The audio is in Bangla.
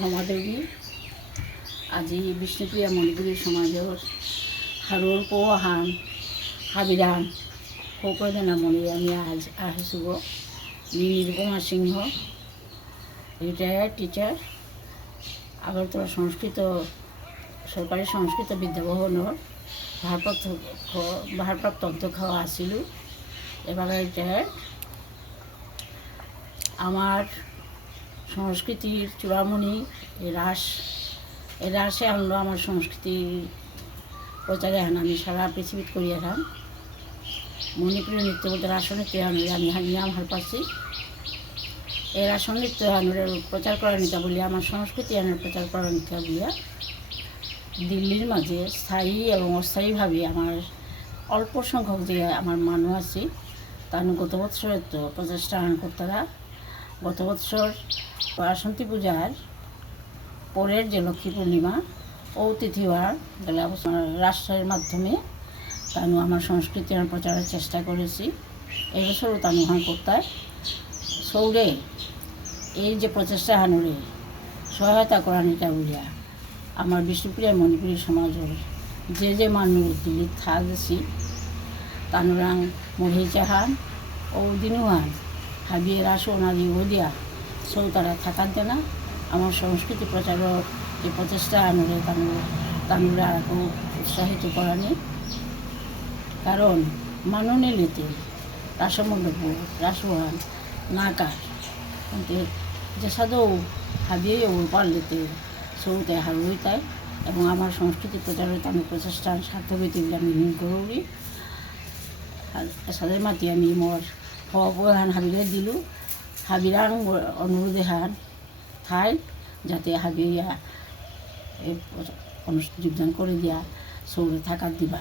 সমাদেবী আজি বিষ্ণুপ্ৰিয়া মণিপুৰী সমাজৰ হাৰুৰ পোহান হাবিৰান সকলোজনামণি আমি আহিছোঁ নিরুপমা সিংহ রিটায়ার্ড টিচার আগরতলা সরকারি সংস্কৃত বিদ্যাভবনের ভারপ্রাপ্ত অধ্যক্ষ আছিলো এবার রিটায়ার্ড। আমার সংস্কৃতির চূড়ামণি এই রাসে আনলো আমার সংস্কৃতির প্রচারে আমি সারা পৃথিবীত করি মণিপুরী নৃত্য বলতে রাসনৃত্য আনুরে আমি নিয়াম ভাল পাচ্ছি। এই রাসনৃত্য আনুরের প্রচার করার নিতা বলি আমার সংস্কৃতি আনুর প্রচার করার নিতা বলিয়া দিল্লির মাঝে স্থায়ী এবং অস্থায়ীভাবে আমার অল্প সংখ্যক যে আমার মানুষ আছে তার গত বৎসরের তো প্রচেষ্টা করতারা গত বৎসর বাসন্তী পূজার পরের যে লক্ষ্মী পূর্ণিমা ও তিথিবার গেলে রাষ্ট্রের মাধ্যমে তানু আমার সংস্কৃতি প্রচারের চেষ্টা করেছি। এই বছরও তানু হান করতায় সৌরে এই যে প্রচেষ্টা হানুরে সহায়তা করানিটা বুঝিয়া আমার বিষ্ণুপ্রিয়া মণিপুরী সমাজের যে মানুষ দিল্লি থাকছি তানুরাং মহি চাহান ও দিনুহান হাবিয়ে রাসো নাদি ওদিয়া সৌ তারা থাকার দেনা আমার সংস্কৃতি প্রচারের যে প্রচেষ্টা আনুরে তানুরা খুব উৎসাহিত করানি। কারণ মাননীলিতে রাসমণ্ডপ রাসোহান নাকার কিন্তু যে সাদৌ হাবিয়ে ওর পারলেতে সৌতে হারুই তাই এবং আমার সংস্কৃতি প্রচারের আমি প্রচেষ্টা সার্থকীতি আমি হিন করি সাদের মাতি আমি মোর হান হাবিরে দিলু হাবিরাং অনুরোধে হান ঠাই যাতে হাবিয়া যোগদান করে দিয়া সৌরে থাকার দিবা।